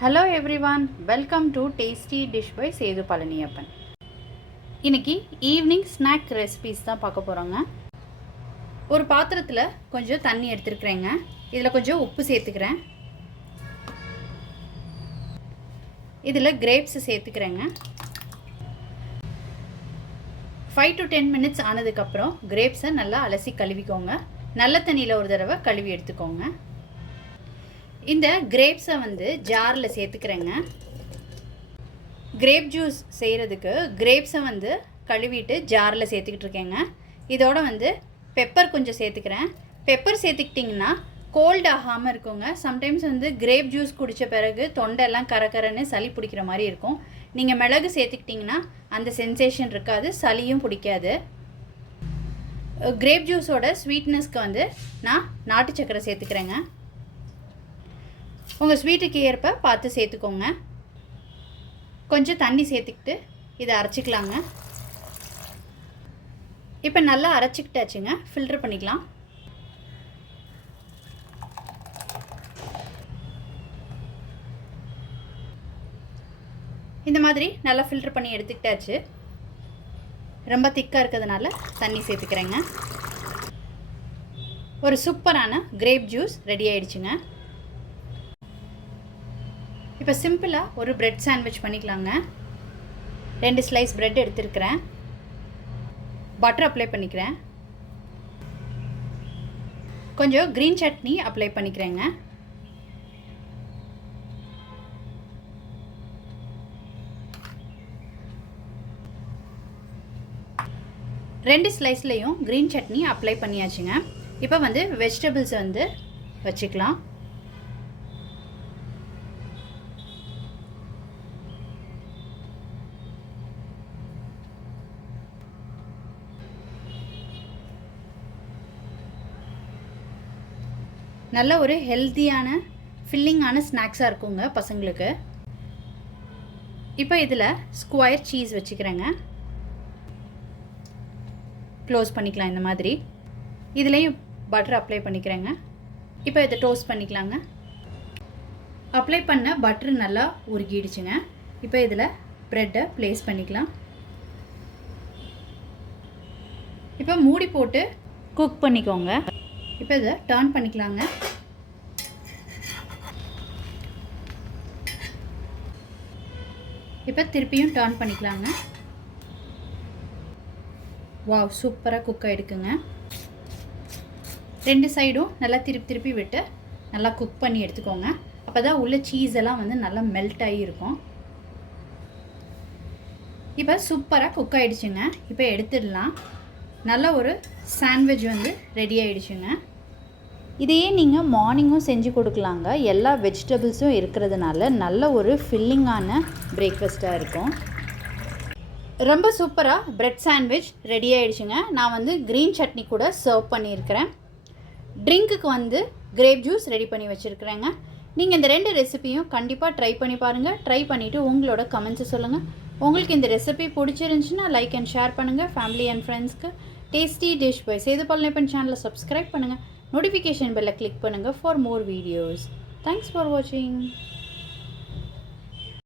Hello everyone, welcome to Tasty Dish by Sethu Palaniyappan. இன்னைக்கு evening snack recipes தான் பார்க்க போகிறோங்க. ஒரு பாத்திரத்தில் கொஞ்சம் தண்ணி எடுத்துருக்குறேங்க. இதில் கொஞ்சம் உப்பு சேர்த்துக்கிறேன். இதில் கிரேப்ஸ் சேர்த்துக்கிறேங்க. 5 to 10 minutes ஆனதுக்கப்புறம் கிரேப்ஸை நல்லா அலசி கழுவிக்கோங்க. நல்ல தண்ணியில் ஒரு தடவை கழுவி எடுத்துக்கோங்க. இந்த கிரேப்ஸை ஜாரில் சேர்த்துக்கிறேங்க. கிரேப் ஜூஸ் செய்கிறதுக்கு கிரேப்ஸை கழுவிட்டு ஜாரில் சேர்த்துக்கிட்டு இருக்கேங்க. இதோட பெப்பர் கொஞ்சம் சேர்த்துக்கிறேன். பெப்பர் சேர்த்துக்கிட்டிங்கன்னா கோல்ட் ஆகாமல் இருக்குங்க. சம்டைம்ஸ் கிரேப் ஜூஸ் குடித்த பிறகு தொண்டெல்லாம் கரகரன்னு சளி பிடிக்கிற மாதிரி இருக்கும். நீங்கள் மிளகு சேர்த்துக்கிட்டிங்கன்னா அந்த சென்சேஷன் இருக்காது, சளியும் பிடிக்காது. கிரேப் ஜூஸோட ஸ்வீட்னஸ்க்கு நான் நாட்டு சக்கரை சேர்த்துக்கிறேங்க. உங்கள் ஸ்வீட்டுக்கு ஏற்ப பார்த்து சேர்த்துக்கோங்க. கொஞ்சம் தண்ணி சேர்த்துக்கிட்டு இதை அரைச்சிக்கலாங்க. இப்போ நல்லா அரைச்சிக்கிட்டாச்சுங்க. ஃபில்டர் பண்ணிக்கலாம். இந்த மாதிரி நல்லா ஃபில்டர் பண்ணி எடுத்துக்கிட்டாச்சு. ரொம்ப திக்காக இருக்கிறதுனால தண்ணி சேர்த்துக்கிறேங்க. ஒரு சூப்பரான கிரேப் ஜூஸ் ரெடி ஆயிடுச்சுங்க. இப்போ சிம்பிளாக ஒரு பிரெட் சாண்ட்விச் பண்ணிக்கலாங்க. 2 ஸ்லைஸ் பிரெட் எடுத்துருக்கிறேன். பட்டர் அப்ளை பண்ணிக்கிறேன். கொஞ்சம் க்ரீன் சட்னி அப்ளை பண்ணிக்கிறேங்க. ரெண்டு ஸ்லைஸ்லையும் க்ரீன் சட்னி அப்ளை பண்ணியாச்சுங்க. இப்போ வெஜிடபிள்ஸ் வச்சுக்கலாம். நல்ல ஒரு ஹெல்த்தியான ஃபில்லிங்கான ஸ்நாக்ஸாக இருக்குங்க பசங்களுக்கு. இப்போ இதில் ஸ்கொயர் சீஸ் வச்சுக்கிறேங்க. க்ளோஸ் பண்ணிக்கலாம் இந்த மாதிரி. இதுலேயும் பட்டர் அப்ளை பண்ணிக்கிறேங்க. இப்போ இதை டோஸ்ட் பண்ணிக்கலாங்க. அப்ளை பண்ண பட்டர் நல்லா உருகிடுச்சுங்க. இப்போ இதில் ப்ரெட்டை ப்ளேஸ் பண்ணிக்கலாம். இப்போ மூடி போட்டு குக் பண்ணிக்கோங்க. இப்போ இதை டர்ன் பண்ணிக்கலாங்க. இப்போ திருப்பியும் டர்ன் பண்ணிக்கலாங்க. வாவ், சூப்பராக குக் ஆகிடுக்குங்க. ரெண்டு சைடும் நல்லா திருப்பி விட்டு நல்லா குக் பண்ணி எடுத்துக்கோங்க. அப்போ தான் உள்ள சீஸ் எல்லாம் நல்லா மெல்ட் ஆகி இருக்கும். இப்போ சூப்பராக குக் ஆகிடுச்சுங்க. இப்போ எடுத்துடலாம். நல்ல ஒரு சாண்ட்விச் ரெடி ஆகிடுச்சுங்க. இதையே நீங்கள் மார்னிங்கும் செஞ்சு கொடுக்கலாங்க. எல்லா வெஜிடபிள்ஸும் இருக்கிறதுனால நல்ல ஒரு ஃபில்லிங்கான பிரேக்ஃபாஸ்ட்டாக இருக்கும். ரொம்ப சூப்பராக பிரெட் சாண்ட்விச் ரெடி ஆகிடுச்சுங்க. நான் க்ரீன் சட்னி கூட சர்வ் பண்ணியிருக்கிறேன். ட்ரிங்க்குக்கு கிரேப் ஜூஸ் ரெடி பண்ணி வச்சுருக்கிறேங்க. நீங்கள் இந்த 2 ரெசிபியும் கண்டிப்பாக ட்ரை பண்ணி பாருங்கள். ட்ரை பண்ணிவிட்டு உங்களோட கமெண்ட்ஸை சொல்லுங்கள். உங்களுக்கு இந்த ரெசிபி பிடிச்சிருந்துச்சுன்னா லைக் அண்ட் ஷேர் பண்ணுங்கள். ஃபேமிலி அண்ட் ஃப்ரெண்ட்ஸ்க்கு டேஸ்டி டிஷ் பை சேது பாலனியப்பன் சேனலை சப்ஸ்கிரைப் பண்ணுங்கள். நோட்டிஃபிகேஷன் பெல்லை கிளிக் பண்ணுங்கள் for more videos. Thanks for வாட்சிங்.